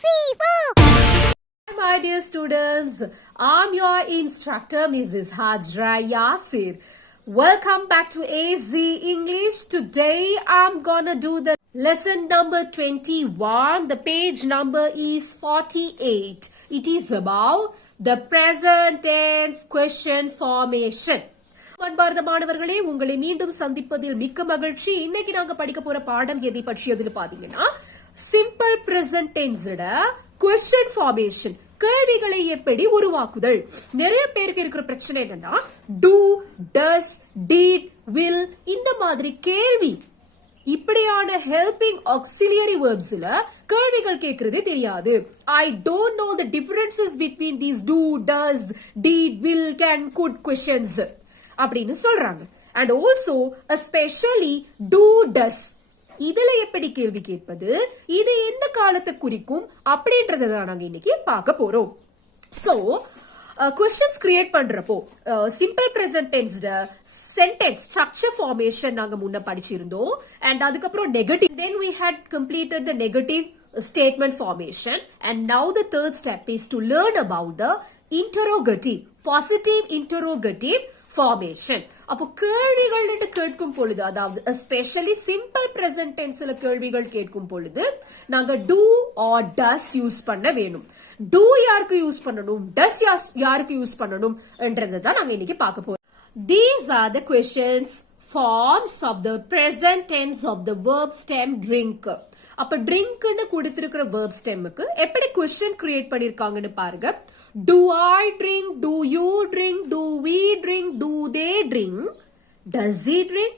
3, 4. Hi, my dear students. I'm your instructor, Mrs. Hajra Yasir. Welcome back to AZ English. Today, I'm gonna do the lesson number 21. The page number is 48. It is about the present tense question formation. அன்பார்ந்த மாணவர்களே, உங்களை மீண்டும் சந்திப்பதில் மிக்க மகிழ்ச்சி. இன்னைக்கு நாங்க படிக்க போற பாடம் எதை பற்றியதுன்னு பாத்தீங்கன்னா சிம்பிள் பிரசன்ட் டென்ஸ்ட क्वेश्चन ஃபார்மேஷன், கேள்விகளை எப்படி உருவாக்குதல். நிறைய பேருக்கு இருக்கிற பிரச்சனை என்னன்னா do, does, did, will இந்த மாதிரி கேள்வி இப்படியான ஹெல்பிங் ஆக்சிலியரி வெர்ப்ஸ்ல கேள்விகள் கேட்கறதே தெரியாது. I don't know the differences between these do, does, did, will, can, could questions அப்படின்னு சொல்றாங்க. And also especially do, does இதுல எப்படி கேள்வி கேட்பது, இது எந்த காலத்தை குறிக்கும் அப்படின்றத நாங்க இன்னைக்கு பார்க்க போறோம். சோ क्वेश्चंस கிரியேட் பண்றப்போ சிம்பிள் பிரசன்ட் டென்ஸ்ல சென்டென்ஸ் ஸ்ட்ரக்சர் ஃபார்மேஷன் நாங்க முன்ன படிச்சிருந்தோம். அண்ட் அதுக்கப்புறம் negative, then we had completed the negative statement formation, and now the third step is to learn about the interrogative, positive interrogative formation. அப்போ கேள்விகள் கேட்கும் பொழுது, அதாவது எஸ்பெஷலி சிம்பிள் பிரசன்ட் டென்ஸ்ல கேள்விகள் கேட்கும் பொழுது நாங்க do or does யூஸ் பண்ண வேணும். do யாருக்கு யூஸ் பண்ணணும், does யாருக்கு யூஸ் பண்ணணும் என்றதை தான் நாங்க இன்னைக்கு பார்க்க போறோம். These are the questions forms of the present tense of the verb stem drink. அப்ப drinkன்னு கொடுத்திருக்கிற verb stemக்கு எப்படி question create பண்ணிருக்காங்கன்னு பாருங்க. Do I drink? Do you drink? Do we drink? Do they drink? Does he drink?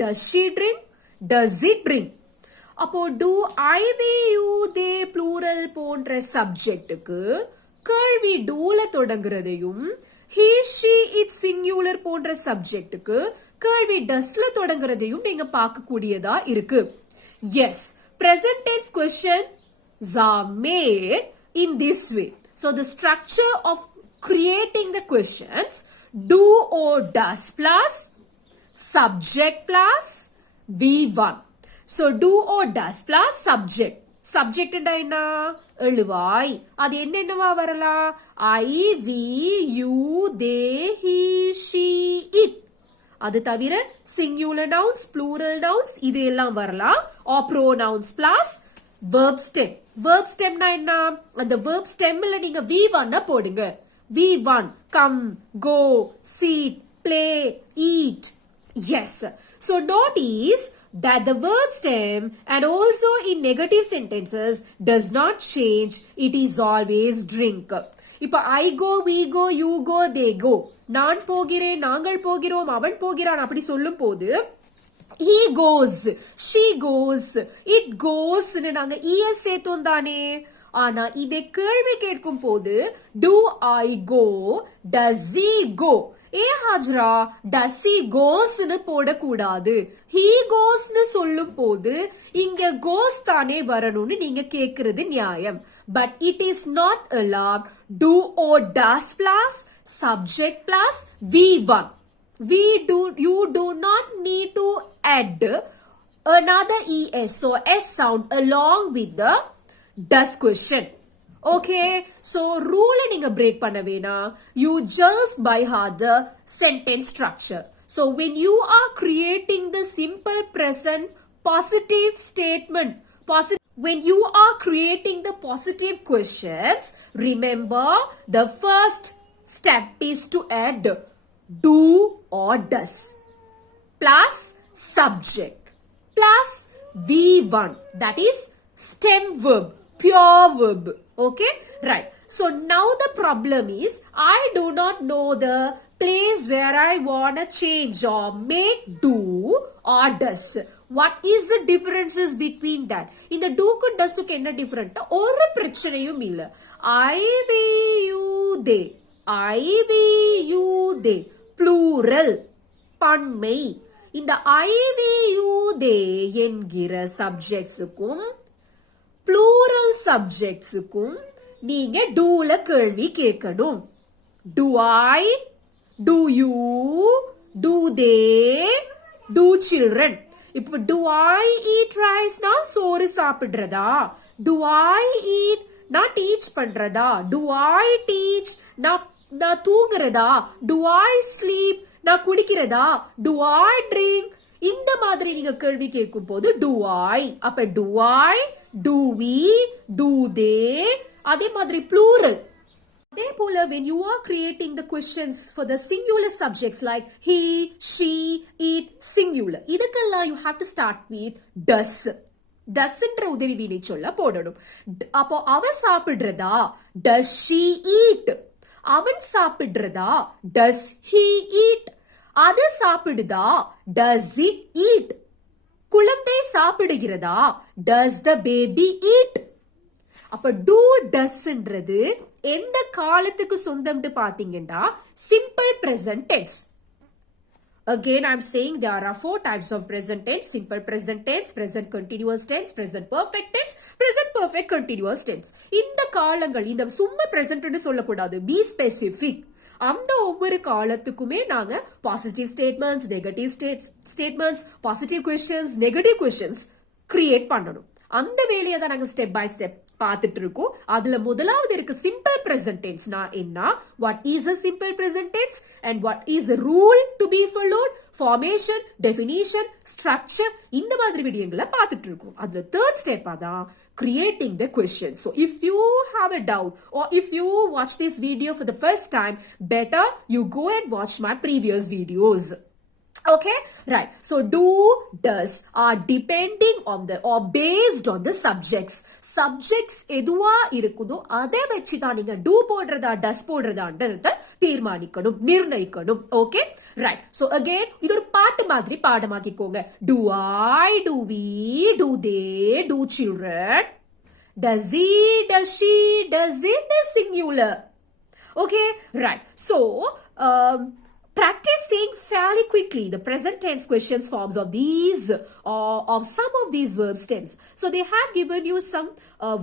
Does she drink? Does it drink? அப்போ do I, we, you, they plural போன்ற சப்ஜெக்டுக்கு கேள்வி doல தொடங்குறதையும், he, she, it singular போன்ற சப்ஜெக்டுக்கு கேள்வி doesல தொடங்குறதையும் நீங்க பார்க்கக்கூடியதா இருக்கு. Yes, present tense questions are made in this way. So the structure of creating the questions, do or does plus subject plus V1. So do or does plus subject. Subject என்ன எழுவாய், அது என்னவா வரலாம், I, we, you, they, he, she, it. அது தவிர singular nouns, plural nouns இது எல்லாம் வரலாம். or pronouns plus verb stem. verb stem na enna, அந்த verb stemல நீங்க v1 போடுங்க. v1 come, go, sit, play, eat. Yes, so notice that the verb stem and also in negative sentences does not change, it is always drink. இப்ப I go, we go, you go, they go, நான் போகிறேன், நாங்கள் போகிறோம், அவன் போகிறான் அப்படி சொல்லும் போது he goes, she goes, it goes நாங்க es சேர்த்தோம் தானே. ஆனா இதை கேள்வி கேட்கும் போது do I go, does he go, ஏ ஹாஜ்ரா does he goes போடக்கூடாது. he goes சொல்லும் போது இங்க goes தானே வரணும்னு நீங்க கேக்குறது நியாயம். but it is not allowed do or does plus subject plus v1. You do not need to add another es, so s sound along with the does question. Okay, so rule நீங்க break பண்ண வேணாம். You just by heart the sentence structure. So when you are creating the simple present positive statement, when you are creating the positive questions, remember the first step is to add do or does plus subject plus V1, that is stem verb, pure verb. Okay, right. So now the problem is I do not know the place where I wanna change or make do or does. What is the differences between that? In the do க்கு does க்கு என்ன different? ஒரு பிரச்சனையும் இல்ல. I, we, you, they, I, we, you, they plural பன்மை. இந்த I, we, you, they என்கிற சப்ஜெக்ட்ஸுக்கும் plural சப்ஜெக்ட்ஸுக்கும் நீங்க doல கேள்வி கேட்கணும். do I, do you, do they, do children. இப்ப do I eat rice னா சோறு சாப்பிடுறதா, Do I eat? நான் டீச் பண்றதா? Do I teach? நான் தூங்குறதா? Do I sleep? நான் குடிக்கிறதா? Do I drink? இந்த மாதிரி நீங்க கேள்வி கேட்கும் போது do I, அப்ப do I, do we, do they, அதே மாதிரி plural. அதே போல when you are creating the questions for the singular subjects like he, she, it, singular, இதுக்கெல்லாம் you have to start with does. டஸ்ன்ற உதவி வினை சொல்ல போடணும். அப்போ அவ சாப்பிடுறதா? Does she eat? அவன் சாப்பிடுறதா? Does he eat? அது சாப்பிடுதா? Does it eat? குழந்தை சாப்பிடுகிறதா? Does the baby eat? அப்ப do doesன்றது எந்த காலத்துக்கு சொந்தம்னு பாத்தீங்கன்னா simple present tense. Again, I'm saying there are 4 types of present tense: simple present tense, present continuous tense, present perfect tense, present perfect continuous tense. இந்த காலங்கள் இந்த சும்மா presentன்னு சொல்லக்கூடாது. Be specific. அந்த ஒவ்வொரு காலத்துக்குமே நாங்க positive statements, negative statements, positive questions, negative questions create பண்ணணும். அந்த வேலையை தான் நாங்க ஸ்டெப் பை ஸ்டெப் பார்த்துட்டு இருக்கோம். அதுல முதலாவது இருக்கு சிம்பிள் பிரசன்ட் டென்ஸ். என்ன, what is a simple present tense and what is a rule to be followed, formation, definition, structure, இந்த மாதிரி விடயங்களை பார்த்துட்டு இருக்கோம். அதுல தேர்ட் ஸ்டெப் தான் creating the question. So if you have a doubt or if you watch this video for the first time, better you go and watch my previous videos. Okay, right. So do, does are depending on the or based on the subjects. Subjects எதுவா இருக்குதோ அதை வச்சு தான் நீங்க do போடுறதா does போடுறதான்றத தீர்மானிக்கணும், நிர்ணயிக்கணும். Okay, right. So again இது ஒரு பாட்டு மாதிரி பாடமாக்கிக்கோங்க. Do I, do we, do they, do children, does he, does she, does it, the singular. Okay, right. So practice saying fairly quickly the present tense questions forms of these of some of these verbs tense. So they have given you some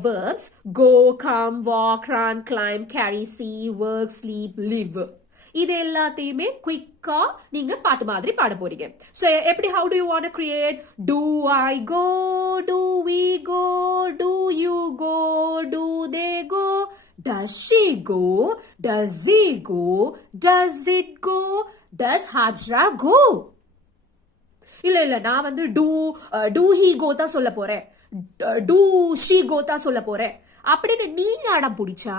verbs: go, come, walk, run, climb, carry, see, work, sleep, live. இது எல்லாத்தையுமே குயிக்கா நீங்க பாட்டு மாதிரி பாட போறீங்க. So எப்படி, how do you want to create? Do I go? Do we go? Do you go? Do they go? Does she go? Does he go? Does it go? Does Hajra go? இல்ல நான் வந்து do he go தான் சொல்ல போறேன், do she go தான் சொல்ல போறேன் அப்படின்னு நீங்க அடம் பிடிச்சா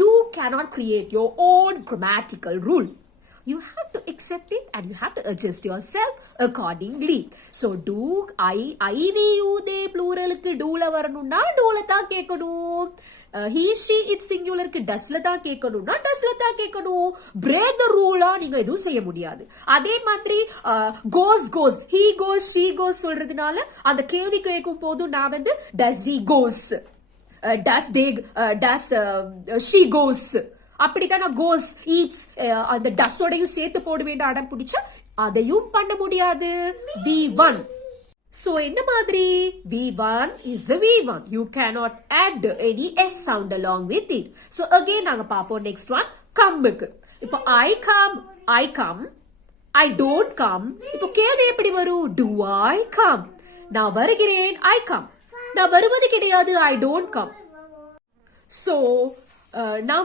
you cannot create your own grammatical rule. You have to accept it and you have to adjust yourself accordingly. So do, I, we, you, they pluralக்கு doல வரணும்னா doல தான் கேட்கணும். He, she, it singularக்கு doesல தான் கேட்கணும்னா doesல தான் கேட்கணும். Break the rule நீங்க எதுவும் செய்ய முடியாது. அதே மாதிரி goes, he goes, she goes சொல்றதுனால அந்த கேள்வி கேட்கும் போது நான் வந்து does he goes, does they, does she goes, அப்படிதான் நான் goes, eats அந்த டஸ்ஸோடையும் சேர்த்து போட வேண்டிய அடம் பிடிச்சா அதையும் பண்ண முடியாது. V1. So என்ன மாதிரி? V1 is the V1. You cannot add any S sound along with it. So again நாங்க பாப்போம். Next one, comeக்கு. இப்போ I come, I don't come. இப்போ கேள்வி எப்படி வரும்? Do I come? நான் வருகிறேன், I come. நான் வருவது கிடையாது, I don't come. So நான்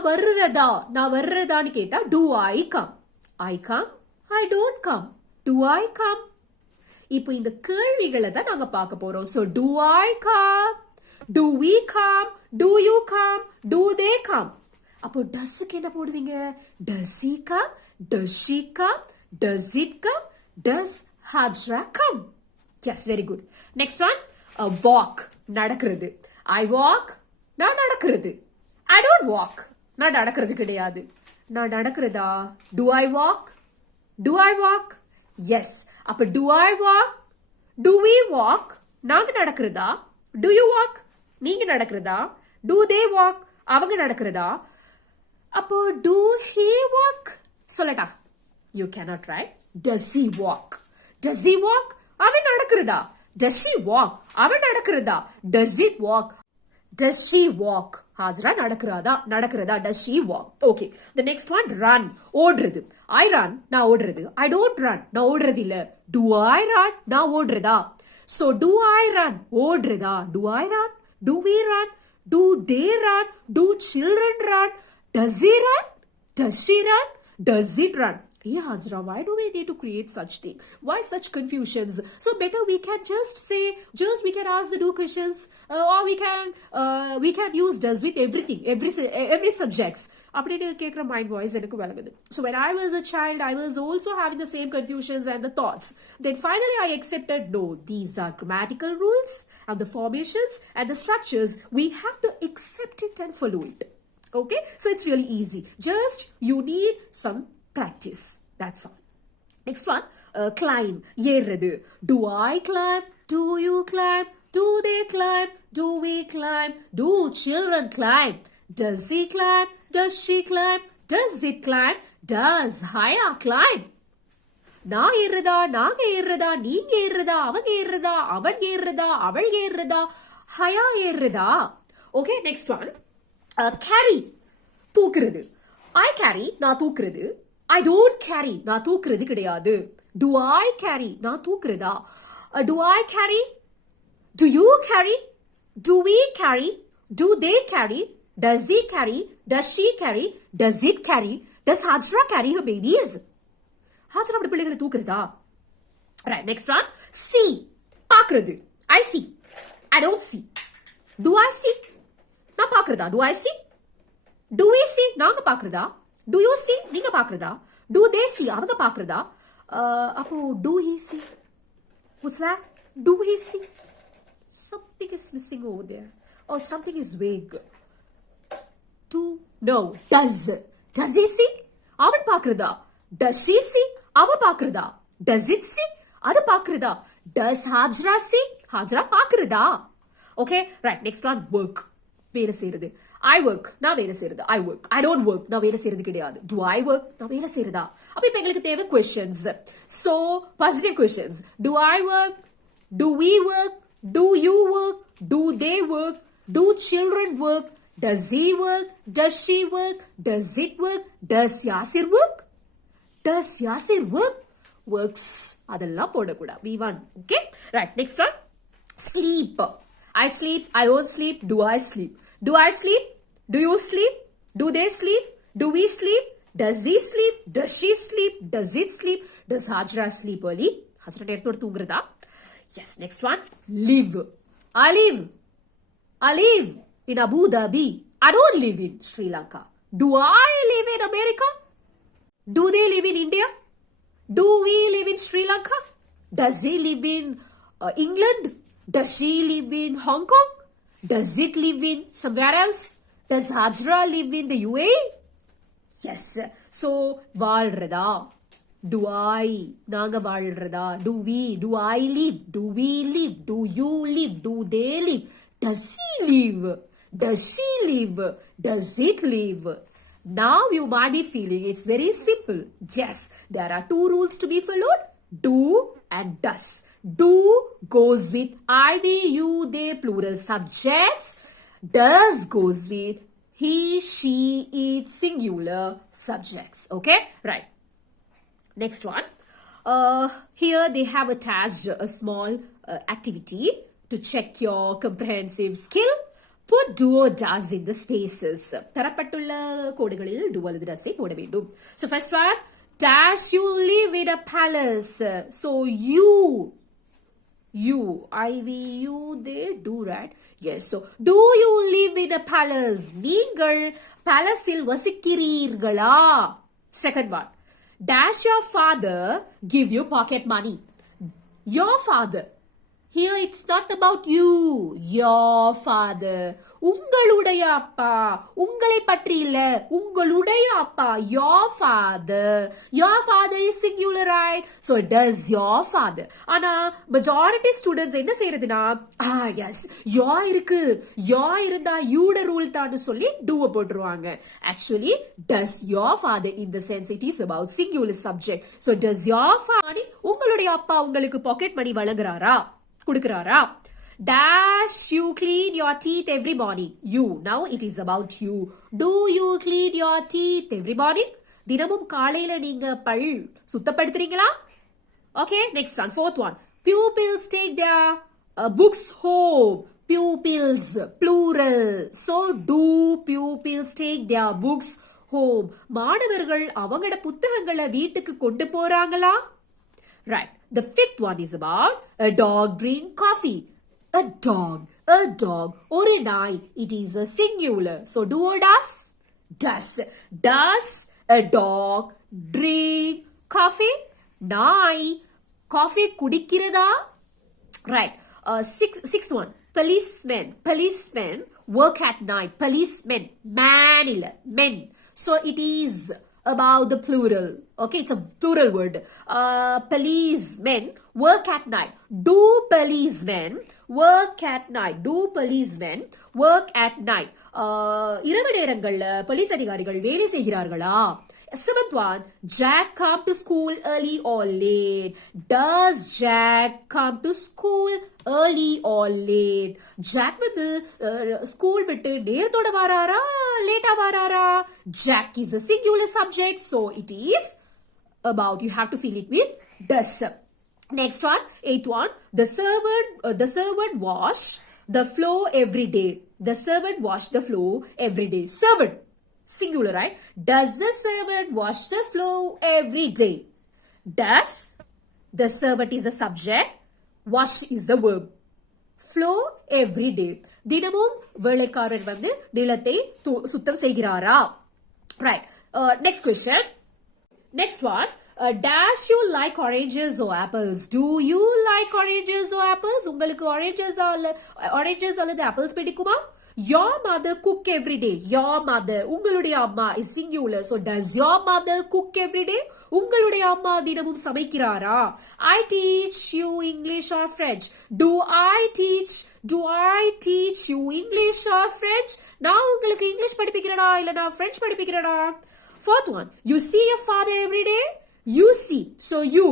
வர்றதான்னு கேட்டா do I come? I come, I don't come. Do I come? இப்போ இந்த கேள்விகளை தான் நாங்க பார்க்க போறோம். So do I come? Do we come? Do you come? Do they come? அப்போ doesக்கு என்ன போடுவீங்க? Does he come? Does she come? Does it come? Does Hajra come? Yes, very good. Next one, walk, நடக்கிறது. I walk, நான் நடக்கிறது. I don't walk, நான் நடக்கிறது கிடையாது. நான் நடக்கிறதா? Do I walk? Do I walk? Yes. அப்ப do I walk? Do we walk? நாங்க நடக்கிறதா? Do you walk? நீங்க நடக்கிறதா? Do they walk? அவங்க நடக்கிறதா? அப்போ do he walk? சொல்லட்டா? You cannot write. Does he walk? Does he walk? அவன் நடக்கிறதா? Does she walk? அவன் நடக்கிறதா? Does it walk? Does she walk? Hajra நடக்கிறதா? Does she walk? Okay. The next one, run, ஓடுறது. I run, நான் ஓடுறது. I don't run, நான் ஓடுறது இல்ல. Do I run? நான் ஓடுறதா. So do I run? ஓடுறதா. Do I run? Do we run? Do they run? Do children run? Does he run? Does she run? Does it run? Yeah, Hajra, why do we need to create such thing? Why such confusions? So better we can just say, we can ask the do questions, or we can use does with everything, every subjects. அப்படினு கேக்குற mind voice எனக்கு வளருது. So when I was a child, I was also having the same confusions and the thoughts. Then finally I accepted, no, these are grammatical rules and the formations and the structures. We have to accept it and follow it. Okay, so it's really easy. Just you need some practice. That's all. Next one, climb. ஏறுறது. Do I climb? Do you climb? Do they climb? Do we climb? Do children climb? Does he climb? Does she climb? Does it climb? Does Hajra climb? நான் ஏறுறதா, நாங்க ஏறுறதா, நீங்க ஏறுறதா, அவங்க ஏறுறதா, அவன் ஏறுறதா, அவள் ஏறுறதா, Hajra ஏறுறதா. Okay, next one. Carry. தூக்குறது. I carry. நான் தூக்குறது. I don't carry. நான் தூக்குறது கிடையாது. Do I carry? நான் தூக்குறதா. Do I carry? Do you carry? Do we carry? Do they carry? Does he carry? Does she carry? Does it carry? Does Hajra carry her babies? Hajra அப்படி பிள்ளைகளை தூக்குறதா. Right, next one. See. பார்க்கிறது. I see. I don't see. Do I see? நான் பார்க்கிறதா. Do I see? Do we see? நாங்க பார்க்கிறதா. Do you see? நீங்க பார்க்கிறதா. Do they see? அவங்க பார்க்கிறதா. அப்போ do he see? What's that? Do he see? Something is missing over there. Or something is vague. Do, no. Does. Does he see? அவன் பார்க்கிறதா. Does she see? அவ பார்க்கிறதா. Does it see? அது பார்க்கிறதா. Does Hajra see? Hajra பார்க்கிறதா. Okay, right. Next one, work. வேலை செய்யறது. I work. நான் வேலை செய்யறது. I work. I don't work. நான் வேலை செய்யறது கிடையாது. Do I work? நான் வேலை செய்யறதா. அப்ப இப்ப எங்களுக்கு தேவை questions. So, positive questions. Do I work? Do we work? Do you work? Do they work? Do children work? Does he work? Does she work? Does it work? Does Yasir work? Does Yasir work? Works. அதெல்லாம் போடக்கூடாது. V1. Okay? Right. Next one. Sleep. I sleep. I don't sleep. Do I sleep? Do I sleep? Do you sleep? Do they sleep? Do we sleep? Does he sleep? Does she sleep? Does it sleep? Does Hajra sleep early? Hajra நேரத்தோட தூங்குறதா? Yes, next one. Live. I live. I live in Abu Dhabi. I don't live in Sri Lanka. Do I live in America? Do they live in India? Do we live in Sri Lanka? Does he live in England? Does she live in Hong Kong? Does it live in somewhere else? Does Hajra live in the UAE? Yes. So, வாழ்றதா. Do I? நாங்க வாழ்றதா. Do we? Do I live? Do we live? Do you live? Do they live? Does he live? Does she live? Does it live? Now you might be feeling it's very simple. Yes, there are two rules to be followed. Do and does. Do goes with I, they, you, they plural subjects. Does goes with he, she, it singular subjects. Okay? Right. Next one. Here they have attached a small activity to check your comprehensive skill. Put do or does in the spaces. தரப்பட்டுள்ள கோடுகளில் do அல்லது does போட வேண்டும். So first one. Dash, you live in a palace. So you, I-V-U, they do, right? Yes. So, do you live in a palace? நீங்கள் palaceil வசிக்கிறீர்களா? Second one. Dash your father give you pocket money. Your father. Here it's not about you. Your father. உங்களுடைய அப்பா. உங்களை பற்றி இல்ல. உங்களுடைய அப்பா. Your father. Your father is singular, right? So does your father. ஆனா majority students என்ன செய்யறதுனா, yes, your இருக்கு. Your இருந்தா youட rule தான்னு சொல்லி do போட்டுருவாங்க. Actually, does your father in the sense it is about singular subject. So does your father, உங்களுடைய அப்பா உங்களுக்கு pocket money வழங்குறாரா? குடுக்குறாரா? Dash, you clean your teeth every morning. You. Now it is about you. Do you clean your teeth every morning? தினமும் காலையில நீங்க பல் சுத்தப்படுத்துறீங்களா? Okay, next one. Fourth one. Pupils take their books home. Pupils, plural. So do pupils take their books home? மாணவர்கள் அவங்களோட புத்தகங்களை வீட்டுக்கு கொண்டு போறாங்களா? Right. The fifth one is about a dog drink coffee. A dog, or a நாய். It is a singular. So do or does? Does. Does a dog drink coffee? நாய் coffee குடிக்கிறதா? Right. Sixth one. Policemen work at night. Policemen. Man illa. Men. So it is about the plural. Okay, it's a plural word. Policemen work at night. Do policemen work at night? Do policemen work at night? இரவு நேரங்கள்ல போலீஸ் அதிகாரிகள் வேலை செய்கிறார்களா? Seventh one, Jack come to school early or late? Does Jack come to school early or late? Jack வந்து school விட்டு நேரத்தோட வராரா லேட்டா வராரா? Jack is a singular subject, so it is about, you have to fill it with does. Next one, eighth one, the servant wash the floor every day. The servant wash the floor every day. Servant, singular, right? Does the servant wash the floor every day? Does, the servant is the subject, wash is the verb. Floor every day. தினமும் வேலைக்காரர் வந்து நிலத்தை சுத்தம் செய்கிறாரா? Right. Next question. Next one. Dash you like oranges or apples? Do you like oranges or apples? உங்களுக்கு oranges அல்லது apples பிடிக்குமா? Your mother cook every day. Your mother, உங்களுடைய அம்மா is singular. So does your mother cook every day? உங்களுடைய அம்மா தினமும் சமைக்கிறாரா? I teach you English or French. Do I teach you English or French? நான் உங்களுக்கு இங்கிலீஷ் படிப்பிக்கிறேனா இல்ல நான் French படிப்பிக்கிறேனா? Fourth one, you see your father every day? You see. So you.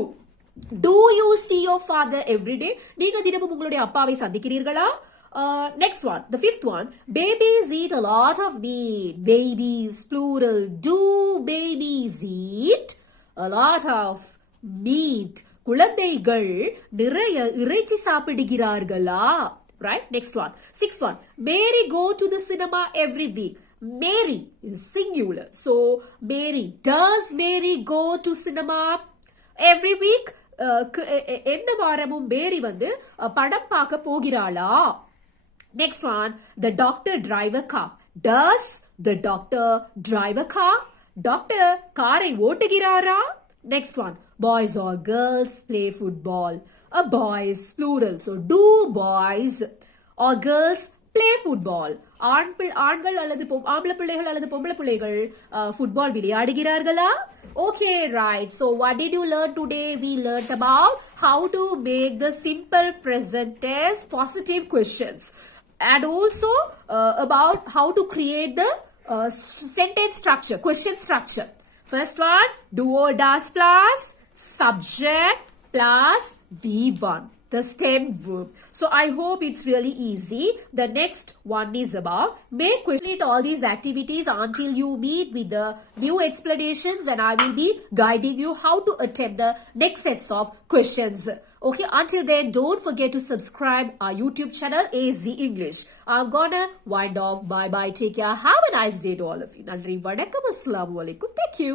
Do you see your father every day? நீங்க தினமும் உங்களுடைய அப்பாவை சந்திக்கிறீர்களா? Next one, the fifth one, babies eat a lot of meat. Babies, plural. Do babies eat a lot of meat? குழந்தைகள் நிறைய இறைச்சி சாப்பிடுகிறார்களா? Right? Next one, sixth one, Mary go to the cinema every week. Mary is singular. So Mary, does Mary go to cinema every week? எந்த வாரமும் மேரி வந்து படம் பார்க்க போகிறாளா? Next one, the doctor drive a car. Does the doctor drive a car? Doctor காரை ஓட்டுகிறாரா? Next one, boys or girls play football. A boys, plural. So do boys or girls play football? ஆண்கள் அல்லது ஆம்பளை பிள்ளைகள் அல்லது பொம்பளை பிள்ளைகள் ஃபுட்பால் விளையாடுகிறார்களா? Okay, right. So what did you learn today? We learned about how to make the simple present tense positive questions, and also about how to create the sentence structure, question structure. First one, do or does plus subject plus V1, the stem verb. So I hope it's really easy. The next one is about complete all these activities until you meet with the new explanations, and I will be guiding you how to attempt the next sets of questions. Okay, until then, don't forget to subscribe our YouTube channel AZ English. I'm gonna wind off. Bye bye. Take care. Have a nice day to all of you. Nandri vanakkam. Assalamu alaikum. Thank you.